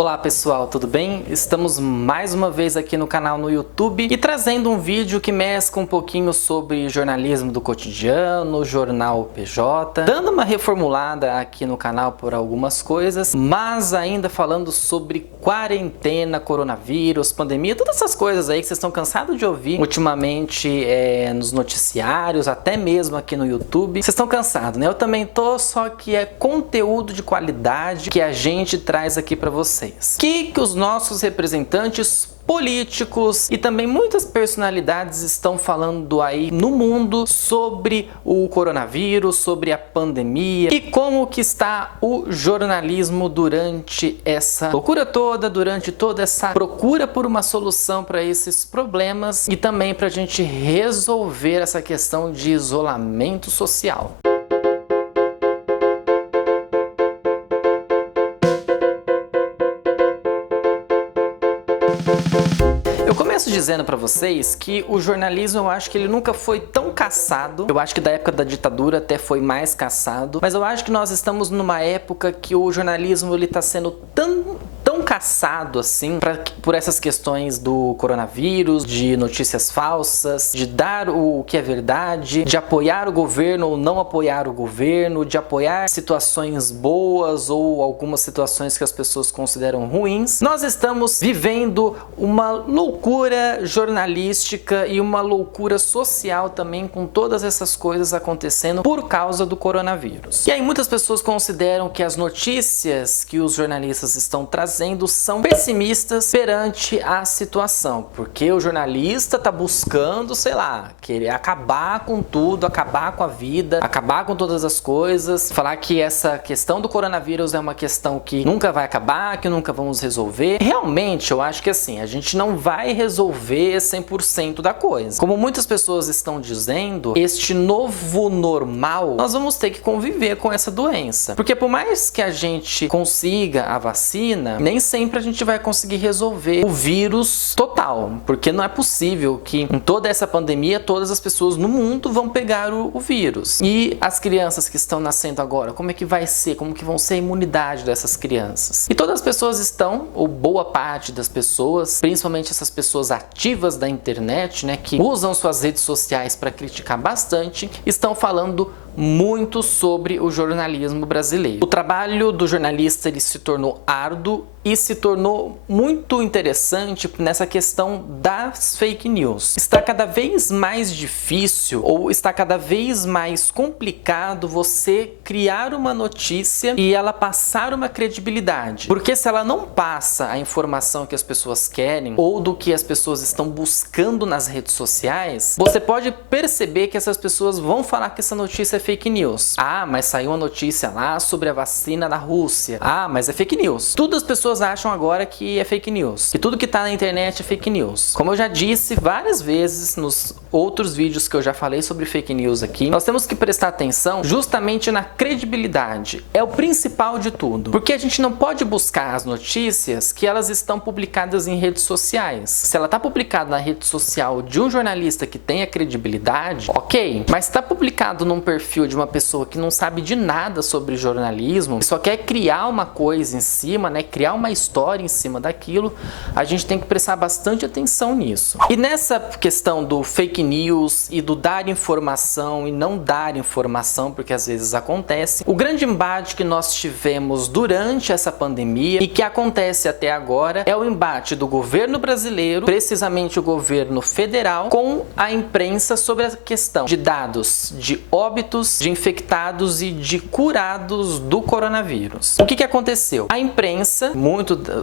Olá pessoal, tudo bem? Estamos mais uma vez aqui no canal no YouTube e trazendo um vídeo que mescla um pouquinho sobre jornalismo do cotidiano, jornal PJ, dando uma reformulada aqui no canal por algumas coisas, mas ainda falando sobre quarentena, coronavírus, pandemia, todas essas coisas aí que vocês estão cansados de ouvir ultimamente nos noticiários, até mesmo aqui no YouTube. Vocês estão cansados, né? Eu também tô, só que é conteúdo de qualidade que a gente traz aqui para vocês. Que os nossos representantes políticos e também muitas personalidades estão falando aí no mundo sobre o coronavírus, sobre a pandemia e como que está o jornalismo durante essa loucura toda, durante toda essa procura por uma solução para esses problemas e também para a gente resolver essa questão de isolamento social. Eu começo dizendo para vocês que o jornalismo, eu acho que ele nunca foi tão caçado. Eu acho que da época da ditadura até foi mais caçado, mas eu acho que nós estamos numa época que o jornalismo ele está sendo tão caçado assim por essas questões do coronavírus, de notícias falsas, de dar o que é verdade, de apoiar o governo ou não apoiar o governo, de apoiar situações boas ou algumas situações que as pessoas consideram ruins. Nós estamos vivendo uma loucura jornalística e uma loucura social também, com todas essas coisas acontecendo por causa do coronavírus. E aí muitas pessoas consideram que as notícias que os jornalistas estão trazendo são pessimistas perante a situação, porque o jornalista está buscando, sei lá, querer acabar com tudo, acabar com a vida, acabar com todas as coisas, falar que essa questão do coronavírus é uma questão que nunca vai acabar, que nunca vamos resolver. Realmente, eu acho que assim, a gente não vai resolver 100% da coisa. Como muitas pessoas estão dizendo, este novo normal, nós vamos ter que conviver com essa doença. Porque por mais que a gente consiga a vacina, nem sempre a gente vai conseguir resolver o vírus total, porque não é possível que em toda essa pandemia todas as pessoas no mundo vão pegar o vírus. E as crianças que estão nascendo agora, como é que vai ser? Como que vão ser a imunidade dessas crianças? E todas as pessoas estão, ou boa parte das pessoas, principalmente essas pessoas ativas da internet, né, que usam suas redes sociais para criticar bastante, estão falando muito sobre o jornalismo brasileiro. O trabalho do jornalista ele se tornou árduo e se tornou muito interessante nessa questão das fake news. Está cada vez mais difícil ou está cada vez mais complicado você criar uma notícia e ela passar uma credibilidade. Porque se ela não passa a informação que as pessoas querem ou do que as pessoas estão buscando nas redes sociais, você pode perceber que essas pessoas vão falar que essa notícia é fake news. Ah, mas saiu uma notícia lá sobre a vacina na Rússia. Ah, mas é fake news. Tudo as pessoas acham agora que é fake news. Que tudo que tá na internet é fake news. Como eu já disse várias vezes nos outros vídeos que eu já falei sobre fake news aqui, nós temos que prestar atenção justamente na credibilidade. É o principal de tudo. Porque a gente não pode buscar as notícias que elas estão publicadas em redes sociais. Se ela tá publicada na rede social de um jornalista que tenha credibilidade, ok. Mas está publicado num perfil de uma pessoa que não sabe de nada sobre jornalismo, que só quer criar uma coisa em cima, né? Criar uma história em cima daquilo, a gente tem que prestar bastante atenção nisso. E nessa questão do fake news e do dar informação e não dar informação, porque às vezes acontece, o grande embate que nós tivemos durante essa pandemia e que acontece até agora é o embate do governo brasileiro, precisamente o governo federal, com a imprensa sobre a questão de dados de óbitos, de infectados e de curados do coronavírus. O que aconteceu? A imprensa,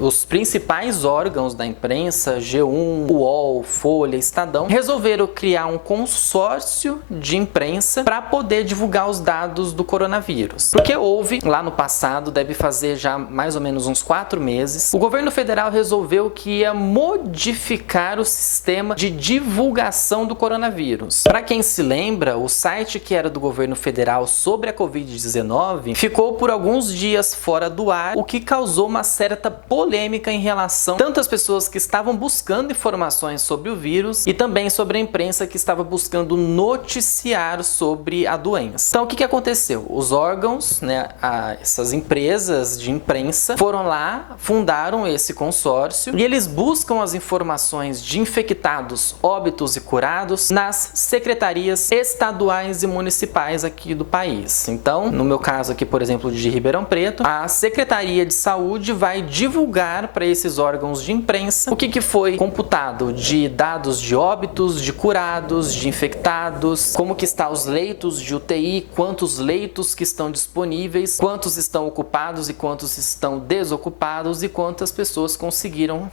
os principais órgãos da imprensa, G1, UOL, Folha, Estadão, resolveram criar um consórcio de imprensa para poder divulgar os dados do coronavírus. Porque houve, lá no passado, deve fazer já mais ou menos uns 4 meses, o governo federal resolveu que ia modificar o sistema de divulgação do coronavírus. Para quem se lembra, o site que era do governo federal sobre a Covid-19 ficou por alguns dias fora do ar, o que causou uma certa polêmica em relação tanto às pessoas que estavam buscando informações sobre o vírus e também sobre a imprensa imprensa que estava buscando noticiar sobre a doença. Então o que aconteceu? Os órgãos, né, essas empresas de imprensa foram lá, fundaram esse consórcio e eles buscam as informações de infectados, óbitos e curados nas secretarias estaduais e municipais aqui do país. Então, no meu caso aqui, por exemplo, de Ribeirão Preto, a Secretaria de Saúde vai divulgar para esses órgãos de imprensa o que foi computado de dados de óbitos, de curados, de infectados, como que está os leitos de UTI, quantos leitos que estão disponíveis, quantos estão ocupados e quantos estão desocupados e quantas pessoas conseguiram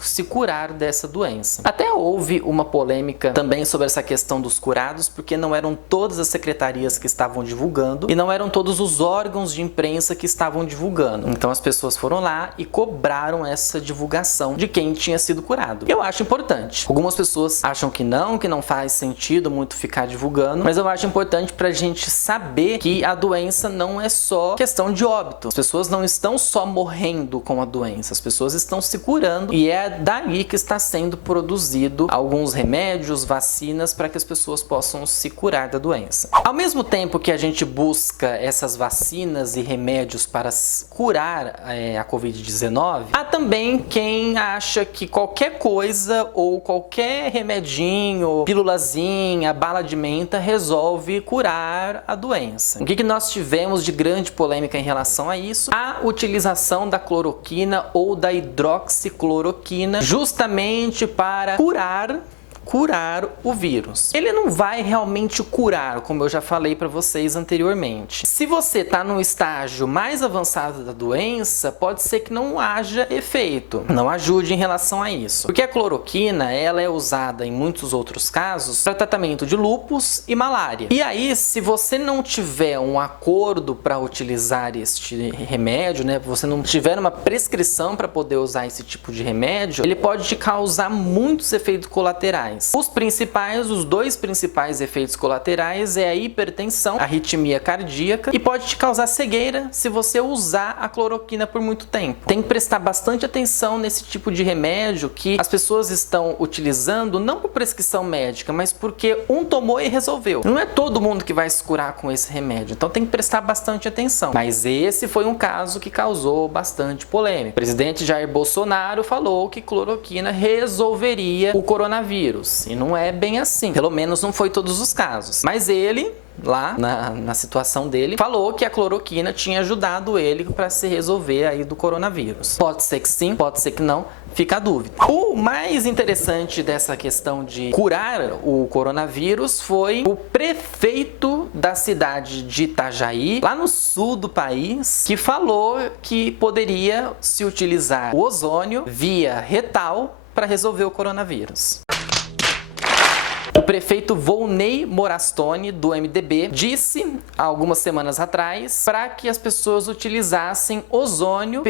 se curar dessa doença. Até houve uma polêmica também sobre essa questão dos curados, porque não eram todas as secretarias que estavam divulgando e não eram todos os órgãos de imprensa que estavam divulgando. Então as pessoas foram lá e cobraram essa divulgação de quem tinha sido curado. Eu acho importante. Algumas pessoas acham que não faz sentido muito ficar divulgando, mas eu acho importante pra gente saber que a doença não é só questão de óbito. As pessoas não estão só morrendo com a doença, as pessoas estão se curando e é daí que está sendo produzido alguns remédios, vacinas para que as pessoas possam se curar da doença. Ao mesmo tempo que a gente busca essas vacinas e remédios para curar a Covid-19, há também quem acha que qualquer coisa ou qualquer remedinho, pílulazinha, bala de menta resolve curar a doença. O que nós tivemos de grande polêmica em relação a isso? A utilização da cloroquina ou da hidroxicloroquina justamente para curar o vírus. Ele não vai realmente curar, como eu já falei para vocês anteriormente. Se você está num estágio mais avançado da doença, pode ser que não haja efeito, não ajude em relação a isso. Porque a cloroquina, ela é usada em muitos outros casos para tratamento de lúpus e malária. E aí, se você não tiver um acordo para utilizar este remédio, né, você não tiver uma prescrição para poder usar esse tipo de remédio, ele pode te causar muitos efeitos colaterais. Os dois principais efeitos colaterais é a hipertensão, a arritmia cardíaca e pode te causar cegueira se você usar a cloroquina por muito tempo. Tem que prestar bastante atenção nesse tipo de remédio que as pessoas estão utilizando não por prescrição médica, mas porque um tomou e resolveu. Não é todo mundo que vai se curar com esse remédio, então tem que prestar bastante atenção. Mas esse foi um caso que causou bastante polêmica. O presidente Jair Bolsonaro falou que cloroquina resolveria o coronavírus. E não é bem assim, pelo menos não foi todos os casos. Mas ele, lá na situação dele, falou que a cloroquina tinha ajudado ele para se resolver aí do coronavírus. Pode ser que sim, pode ser que não, fica a dúvida. O mais interessante dessa questão de curar o coronavírus foi o prefeito da cidade de Itajaí, lá no sul do país, que falou que poderia se utilizar o ozônio via retal para resolver o coronavírus. O prefeito Volney Morastone, do MDB, disse há algumas semanas atrás para que as pessoas utilizassem ozônio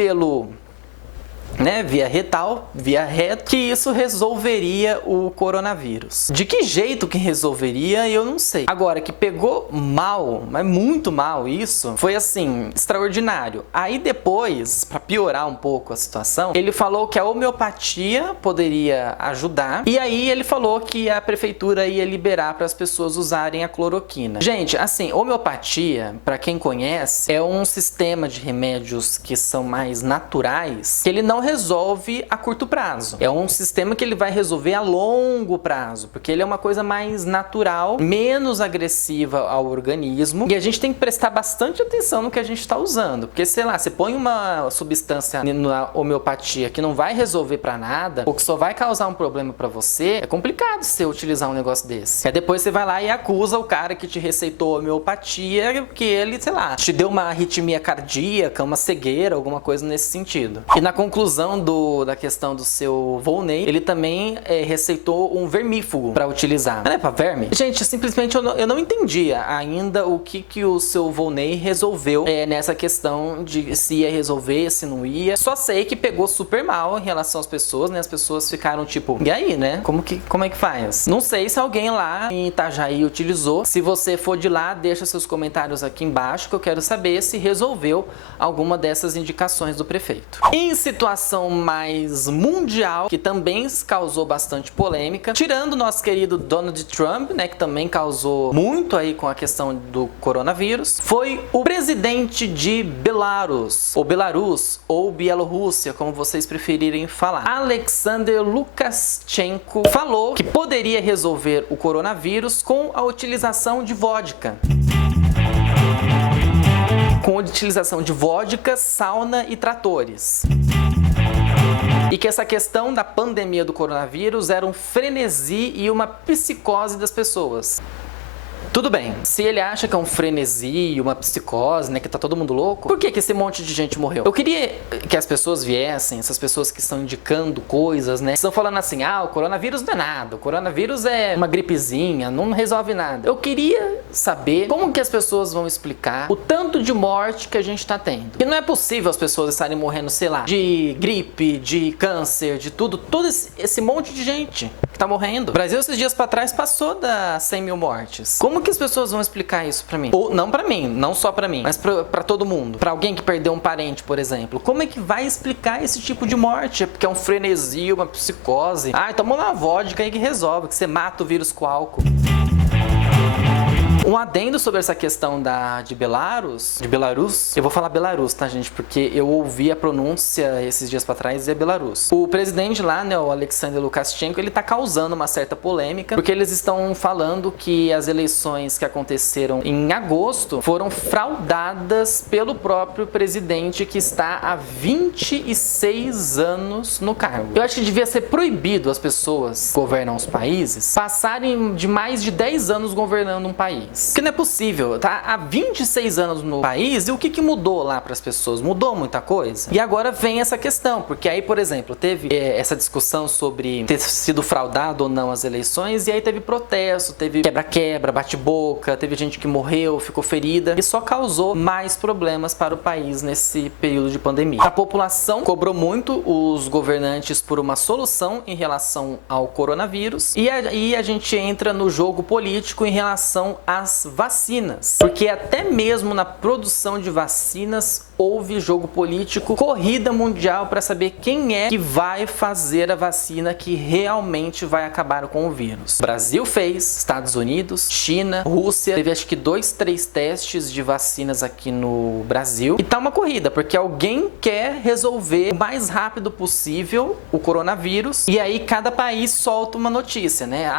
via retal, via reto, que isso resolveria o coronavírus. De que jeito que resolveria, eu não sei. Agora, que pegou mal, mas muito mal isso, foi assim, extraordinário. Aí depois, para piorar um pouco a situação, ele falou que a homeopatia poderia ajudar, e aí ele falou que a prefeitura ia liberar para as pessoas usarem a cloroquina. Gente, assim, homeopatia, para quem conhece, é um sistema de remédios que são mais naturais, que ele não resolve a curto prazo. É um sistema que ele vai resolver a longo prazo, porque ele é uma coisa mais natural, menos agressiva ao organismo, e a gente tem que prestar bastante atenção no que a gente está usando, porque sei lá, você põe uma substância na homeopatia que não vai resolver para nada, ou que só vai causar um problema para você, é complicado você utilizar um negócio desse. Aí depois você vai lá e acusa o cara que te receitou homeopatia, que ele, sei lá, te deu uma arritmia cardíaca, uma cegueira, alguma coisa nesse sentido. E na conclusão da questão do seu Volney, ele também receitou um vermífugo para utilizar. Não é para verme? Gente, simplesmente eu não entendia ainda o que o seu Volney resolveu nessa questão de se ia resolver, se não ia. Só sei que pegou super mal em relação às pessoas, né? As pessoas ficaram tipo, e aí, né? Como é que faz? Não sei se alguém lá em Itajaí utilizou. Se você for de lá, deixa seus comentários aqui embaixo que eu quero saber se resolveu alguma dessas indicações do prefeito. Em situação situação mais mundial, que também causou bastante polêmica, tirando o nosso querido Donald Trump, né, que também causou muito aí com a questão do coronavírus, foi o presidente de Belarus, ou Bielorrússia, como vocês preferirem falar. Alexander Lukashenko falou que poderia resolver o coronavírus com a utilização de vodka. Com a utilização de vodka, sauna e tratores. E que essa questão da pandemia do coronavírus era um frenesi e uma psicose das pessoas. Tudo bem, se ele acha que é um frenesi, uma psicose, né, que tá todo mundo louco, por que esse monte de gente morreu? Eu queria que as pessoas viessem, essas pessoas que estão indicando coisas, né, estão falando assim, o coronavírus não é nada, o coronavírus é uma gripezinha, não resolve nada. Eu queria saber como que as pessoas vão explicar o tanto de morte que a gente tá tendo. E não é possível as pessoas estarem morrendo, sei lá, de gripe, de câncer, de tudo, todo esse monte de gente que tá morrendo. O Brasil, esses dias pra trás, passou das 100 mil mortes. Como que as pessoas vão explicar isso pra mim? Ou não pra mim, não só pra mim, mas pra todo mundo. Pra alguém que perdeu um parente, por exemplo. Como é que vai explicar esse tipo de morte? É porque é um frenesi, uma psicose. Toma uma vodka aí que resolve, que você mata o vírus com álcool. Um adendo sobre essa questão de Belarus, eu vou falar Belarus, tá, gente, porque eu ouvi a pronúncia esses dias pra trás e é Belarus. O presidente lá, né, o Alexander Lukashenko, ele tá causando uma certa polêmica, porque eles estão falando que as eleições que aconteceram em agosto foram fraudadas pelo próprio presidente, que está há 26 anos no cargo. Eu acho que devia ser proibido as pessoas que governam os países passarem de mais de 10 anos governando um país. Porque não é possível, tá há 26 anos no país, e o que mudou lá para as pessoas? Mudou muita coisa? E agora vem essa questão, porque aí, por exemplo, teve essa discussão sobre ter sido fraudado ou não as eleições, e aí teve protesto, teve quebra-quebra, bate-boca, teve gente que morreu, ficou ferida, e só causou mais problemas para o país nesse período de pandemia. A população cobrou muito os governantes por uma solução em relação ao coronavírus, e aí a gente entra no jogo político em relação às vacinas, porque até mesmo na produção de vacinas houve jogo político, corrida mundial para saber quem é que vai fazer a vacina que realmente vai acabar com o vírus. O Brasil fez, Estados Unidos, China, Rússia, teve acho que 2, 3 testes de vacinas aqui no Brasil, e tá uma corrida, porque alguém quer resolver o mais rápido possível o coronavírus, e aí cada país solta uma notícia, né?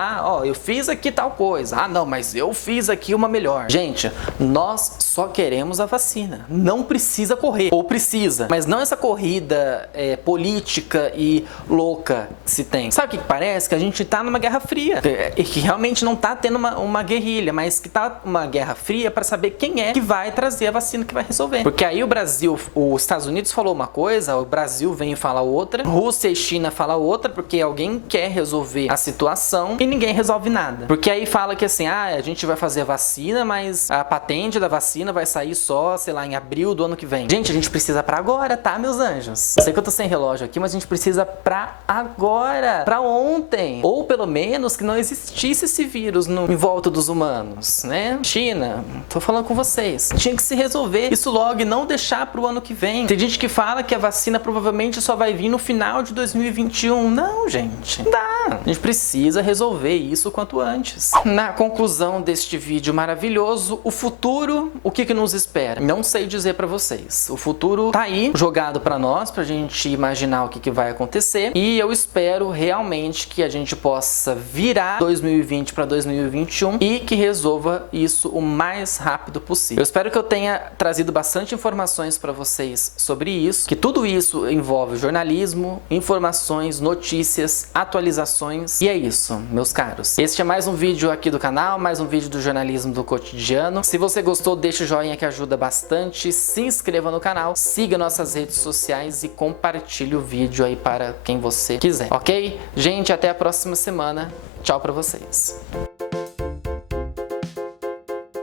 Eu fiz aqui tal coisa, não, mas eu fiz aqui uma melhor. Gente, nós só queremos a vacina, não precisa correr, ou precisa, mas não essa corrida política e louca que se tem. Sabe o que parece? Que a gente tá numa guerra fria, e que realmente não tá tendo uma guerrilha, mas que tá uma guerra fria para saber quem é que vai trazer a vacina que vai resolver. Porque aí o Brasil, os Estados Unidos falou uma coisa, o Brasil vem falar outra, Rússia e China falam outra, porque alguém quer resolver a situação e ninguém resolve nada. Porque aí fala que assim, a gente vai fazer a vacina, mas a patente da vacina vai sair só, sei lá, em abril do ano que vem. Gente, a gente precisa pra agora, tá, meus anjos? Eu sei que eu tô sem relógio aqui, mas a gente precisa pra agora, pra ontem. Ou pelo menos que não existisse esse vírus em volta dos humanos, né? China, tô falando com vocês. Tinha que se resolver isso logo e não deixar pro ano que vem. Tem gente que fala que a vacina provavelmente só vai vir no final de 2021. Não, gente, não dá. A gente precisa resolver isso o quanto antes. Na conclusão deste vídeo maravilhoso, o futuro, o que nos espera? Não sei dizer pra vocês. O futuro tá aí, jogado pra nós, pra gente imaginar o que vai acontecer. E eu espero realmente que a gente possa virar 2020 pra 2021 e que resolva isso o mais rápido possível. Eu espero que eu tenha trazido bastante informações pra vocês sobre isso, que tudo isso envolve jornalismo, informações, notícias, atualizações. E é isso, meus caros. Este é mais um vídeo aqui do canal, mais um vídeo do jornalismo do cotidiano. Se você gostou, deixa o joinha que ajuda bastante, se inscreva no canal, siga nossas redes sociais e compartilhe o vídeo aí para quem você quiser, ok? Gente, até a próxima semana. Tchau pra vocês.